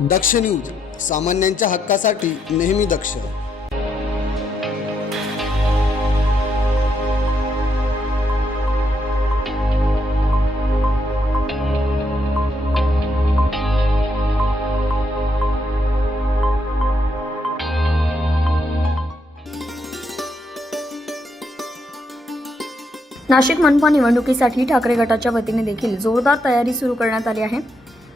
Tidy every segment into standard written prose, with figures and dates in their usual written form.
दक्ष news, सामान्यांच्या हक्कासाठी नेहमी दक्ष. नाशिक मनपा निवडणुकीसाठी ठाकरे गटाच्या वतीने देखील जोरदार तयारी सुरू करण्यात आली आहे.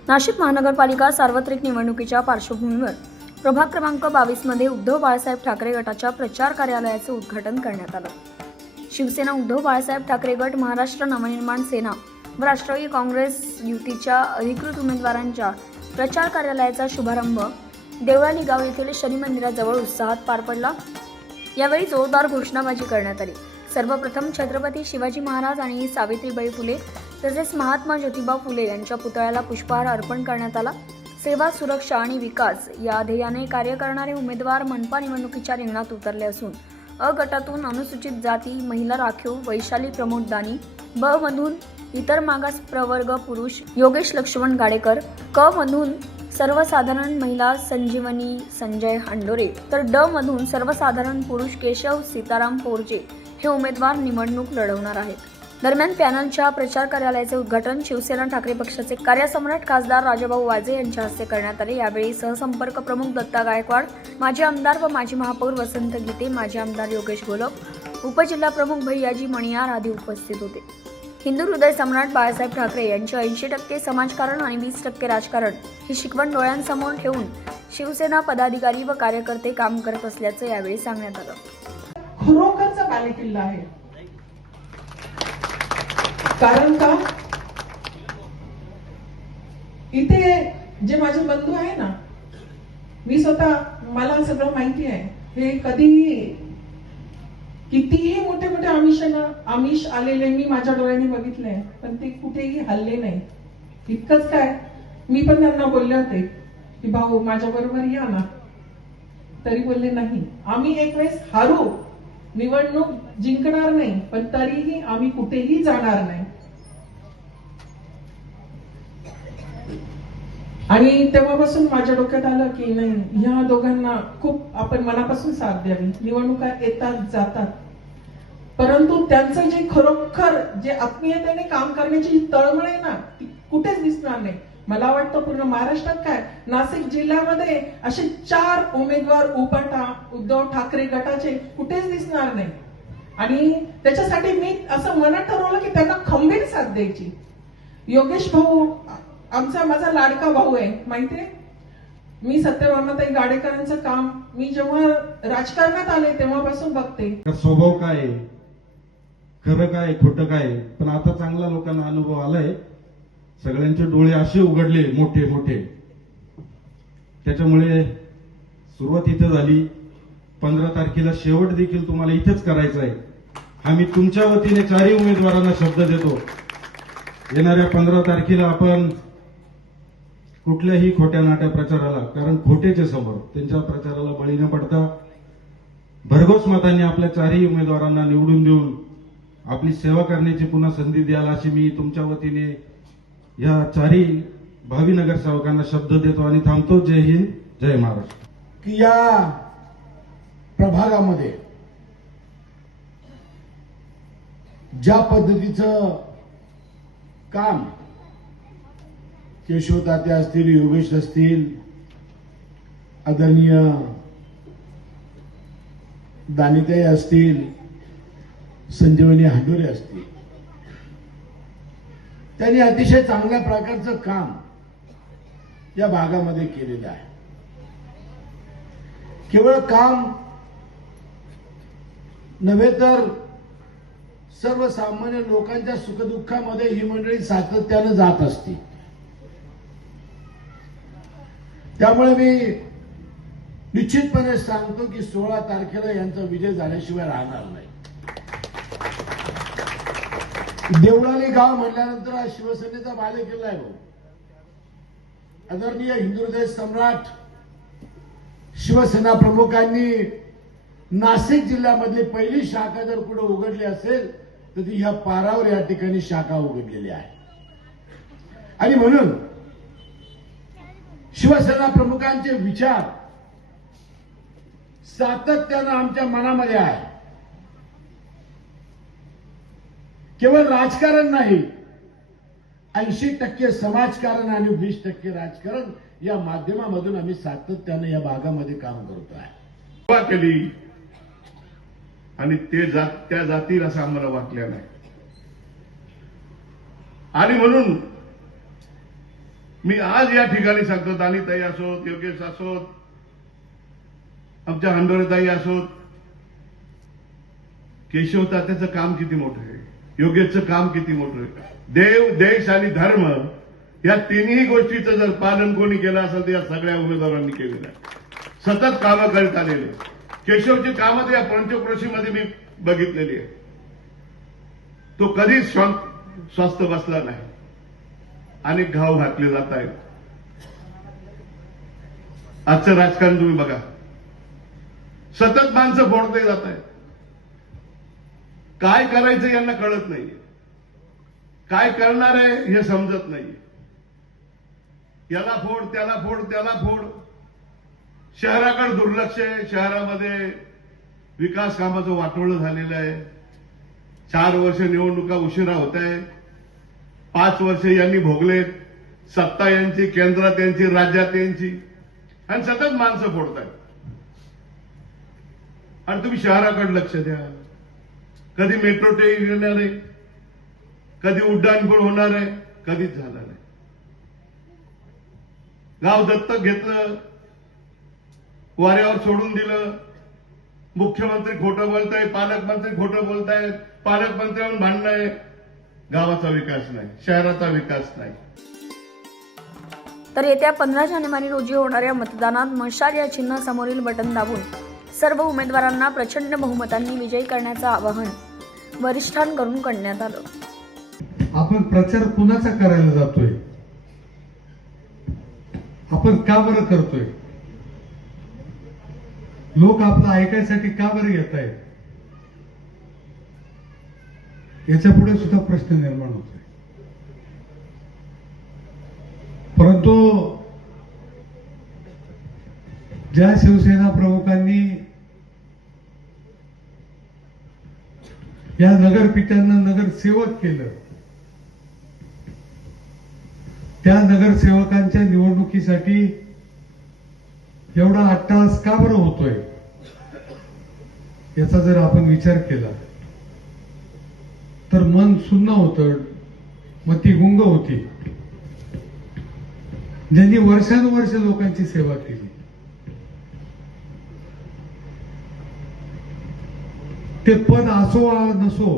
नाशिक महानगरपालिका सार्वत्रिक निवडणुकीच्या पार्श्वभूमीवर प्रभाग क्रमांक 22 मध्ये उद्धव बाळासाहेब ठाकरे गटाच्या प्रचार कार्यालयाचे उद्घाटन करण्यात आलं. शिवसेना उद्धव बाळासाहेब ठाकरे गट, महाराष्ट्र नवनिर्माण सेना व राष्ट्रवादी काँग्रेस युतीच्या अधिकृत उमेदवारांच्या प्रचार कार्यालयाचा शुभारंभ देवळाली गाव येथील शनी मंदिराजवळ उत्साहात पार पडला. यावेळी जोरदार घोषणाबाजी करण्यात आली. सर्वप्रथम छत्रपती शिवाजी महाराज आणि सावित्रीबाई फुले तसेच महात्मा ज्योतिबा फुले यांच्या पुतळ्याला पुष्पहार अर्पण करण्यात आला. सेवा, सुरक्षा आणि विकास या ध्येयाने कार्य करणारे उमेदवार मनपा निवडणुकीच्या रिंगणात उतरले असून अ गटातून अनुसूचित जाती महिला राखीव वैशाली प्रमोद दानी, ब मधून इतर मागास प्रवर्ग पुरुष योगेश लक्ष्मण गाडेकर, क मधून सर्वसाधारण महिला संजीवनी संजय हांडोरे, तर ड मधून सर्वसाधारण पुरुष केशव सीताराम पोरजे हे उमेदवार निवडणूक लढवणार आहेत. दरम्यान पॅनलच्या प्रचार कार्यालयाचे उद्घाटन शिवसेना ठाकरे पक्षाचे कार्यसम्राट खासदार राजाभाऊ वाजे यांच्या हस्ते करण्यात आले. यावेळी सहसंपर्क प्रमुख दत्ता गायकवाड, माजी आमदार व माजी महापौर वसंत गीते, माजी आमदार योगेश घोलप, उपजिल्हा प्रमुख भैयाजी मणियार आदी उपस्थित होते. हिंदू हृदय सम्राट बाळासाहेब ठाकरे यांचे 80% समाजकारण आणि 20% राजकारण ही शिकवण डोळ्यांसमोर ठेवून शिवसेना पदाधिकारी व कार्यकर्ते काम करत असल्याचं यावेळी सांगण्यात आलं. खरोखरचा बालेकिल्ला आहे. कारण का इथे जे माझे बंधू आहे ना, मी स्वतः, मला सगळं माहिती आहे. हे कधीही कितीही मोठे मोठे आमिष आलेले मी माझ्या डोळ्यांनी बघितले, पण ते कुठेही हल्ले नाही. इतकंच काय, मी पण त्यांना बोलले होते की भाऊ माझ्या बरोबर या ना, तरी बोलले नाही. आम्ही एक वेळेस हारू, निवडणूक जिंकणार नाही, पण तरीही आम्ही कुठेही जाणार नाही. आणि तेव्हापासून माझ्या डोक्यात आलं की नाही, ह्या दोघांना खूप आपण मनापासून साथ द्यावी. निवडणुका येतात जातात, परंतु त्यांचं जे खरोखर जे आत्मीयतेने काम करण्याची तळमळ आहे ना, ती कुठेच दिसणार नाही. मला वाटतं पूर्ण महाराष्ट्रात काय, नाशिक जिल्ह्यामध्ये असे 4 उमेदवार उभाटा उद्धव ठाकरे गटाचे कुठेच दिसणार नाही. आणि त्याच्यासाठी मी असं मनात ठरवलं की त्यांना खंबीर साथ द्यायची. योगेश भाऊ माझा लाडका भाऊ आहे, माहितीये. मी सत्यभामाताई गाडेकरांचं काम मी जेव्हा राजकारणात आले तेव्हापासून बघते. स्वभाव काय आहे, खरं काय खोटं काय, पण आता चांगला लोकांना अनुभव आलाय. सगळ्यांचे डोळे असे उघडले मोठे मोठे. त्याच्यामुळे सुरुवात इथं झाली. 15 तारखेला शेवट देखील तुम्हाला इथेच करायचा आहे. आम्ही तुमच्या वतीने 4ही उमेदवारांना शब्द देतो, येणाऱ्या 15 तारखेला आपण कुठल्याही खोट्या नाट्या प्रचाराला, कारण खोटेचे समोर, त्यांच्या प्रचाराला बळी न पडता भरघोस मतांनी आपल्या 4ही उमेदवारांना निवडून देऊन आपली सेवा करण्याची पुन्हा संधी द्याल, अशी मी तुमच्या वतीने या 4ही भावी नगरसेवकांना शब्द देतो आणि थांबतो. जय हिंद, जय महाराष्ट्र. की या प्रभागामध्ये ज्या पद्धतीचं काम केशव तात्या असतील, योगेश असतील, आदरणीय दानिताई असतील, संजीवनी हांडोरे असतील, त्यांनी अतिशय चांगल्या प्रकारचं काम या भागामध्ये केलेलं आहे. केवळ काम नव्हे तर सर्वसामान्य लोकांच्या सुखदुःखामध्ये ही मंडळी सातत्यानं जात असते. त्यामुळे मी निश्चितपणे सांगतो की 16 तारखेला यांचा विजय झाल्याशिवाय राहणार नाही. देवळाली गाव म्हटल्यानंतर हा शिवसेनेचा बालेकिल्ला आहे. भाऊ, आदरणीय हिंदू हृदय सम्राट शिवसेना प्रमुखांनी नाशिक जिल्ह्यामधली पहिली शाखा जर पुढे उघडली असेल तर ती ह्या पारावर या ठिकाणी शाखा उघडलेली आहे. आणि म्हणून शिवसेना प्रमुखांचे विचार सातत्यानं आमच्या मनामध्ये आहे. केवळ राजकारण नाही, 80% समाजकारण आणि 20% राजकारण या माध्यमामधून आम्ही सातत्यानं या भागामध्ये काम करतो आहे. सेवा केली आणि त्या जातील असं आम्हाला वाटलं नाही. आणि म्हणून मी आज या ठिकाणी सांगतो, दानीताई असोत, योगेश असोत, आमच्या हंडोरेताई असोत, केशव तात्याचं काम किती मोठं आहे, योगेशचं काम किती मोठं आहे. देव, देश आणि धर्म या तिन्ही गोष्टीचं जर पालन कोणी केलं असेल तर या सगळ्या उमेदवारांनी केलेलं आहे. सतत कामं करत आलेले. केशवची कामं तर या पंचक्रोशीमध्ये मी बघितलेली आहे. तो कधीच स्वस्थ बसला नाही. अनेक घाव घातले जात आहेत. आजचं राजकारण तुम्ही बघा, सतत माणसं फोडते जात आहेत. काय करायचं यांना कळत नाहीये, काय करणार आहे हे समजत नाहीये. याला फोड, त्याला फोड, त्याला फोड. शहराकडे दुर्लक्ष आहे. शहरामध्ये विकास कामाचं वाटोळं झालेलं आहे. 4 वर्ष निवडणुका उशिरा होत आहे. 5 वर्ष यांनी भोगलेत. सत्ता यांची, केंद्रात यांची, राज्यात यांची, आणि सतत माणसं फोडतायत. आणि तुम्ही शहराकडे लक्ष द्या. कधी मेट्रो ट्रेन येणार आहे, कधी उड्डाण पण होणार आहे, कधीच झालं नाही. गाव दत्तक घेतलं, वाऱ्यावर सोडून दिलं. मुख्यमंत्री खोटं बोलताय, पालकमंत्री खोटं बोलतायत, पालकमंत्र्यांवर भांडणं आहे. गावाचा विकास नाही, शहराचा विकास नाही. तर येत्या 15 जानेवारी रोजी होणाऱ्या मतदानात मशाल या चिन्हासमोरील बटन दाबून सर्व उमेदवारांना प्रचंड बहुमतांनी विजयी करण्याचं आवाहन वरिष्ठांकडून करण्यात आलं. आपण प्रचार कुणाचा करायला जातोय, आपण का बरं करतोय, लोक आपलं ऐकायसाठी का बरं येत आहेत, याच्या पुढे सुद्धा प्रश्न निर्माण होतोय. परंतु ज्या शिवसेना प्रमुखांनी या नगरपित्यांना नगरसेवक केलं, त्या नगरसेवकांच्या निवडणुकीसाठी एवढा अट्टहास का बरं होतोय, याचा जर आपण विचार केला तर मन सुन्न होतं, मती गुंग होती. ज्यांनी वर्षानुवर्ष लोकांची सेवा केली, ते पद असो वा नसो,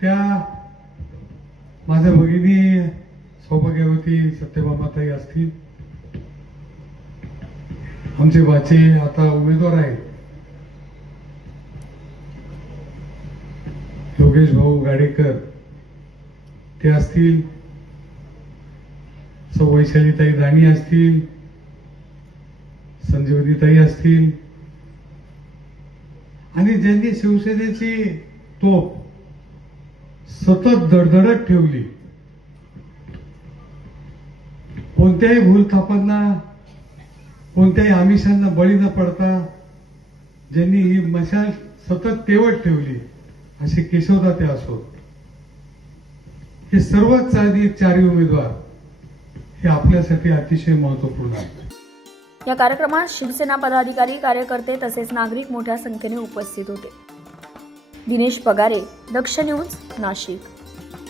त्या माझ्या भगिनी सौभाग्यवती सत्यभामाताई असतील, आमचे बाचे आता उमेदवार आहेत योगेश भाऊ गाडेकर, ते असतील, सौ वैशालीताई दाणी असतील, संजीवनीताई असतील, आणि ज्यांनी शिवसेनेची तोफ सतत दडदडत ठेवली, कोणत्याही भूलथापांना, कोणत्याही आमिषांना बळी न पडता ज्यांनी ही मशाल सतत तेवत ठेवली, असे केशवदाते असो, हे सर्वच चारही उमेदवार हे आपल्यासाठी अतिशय महत्वपूर्ण आहे. या कार्यक्रमात शिवसेना पदाधिकारी, कार्यकर्ते तसेच नागरिक मोठ्या संख्येने उपस्थित होते. दिनेश पगारे, दक्ष न्यूज, नाशिक.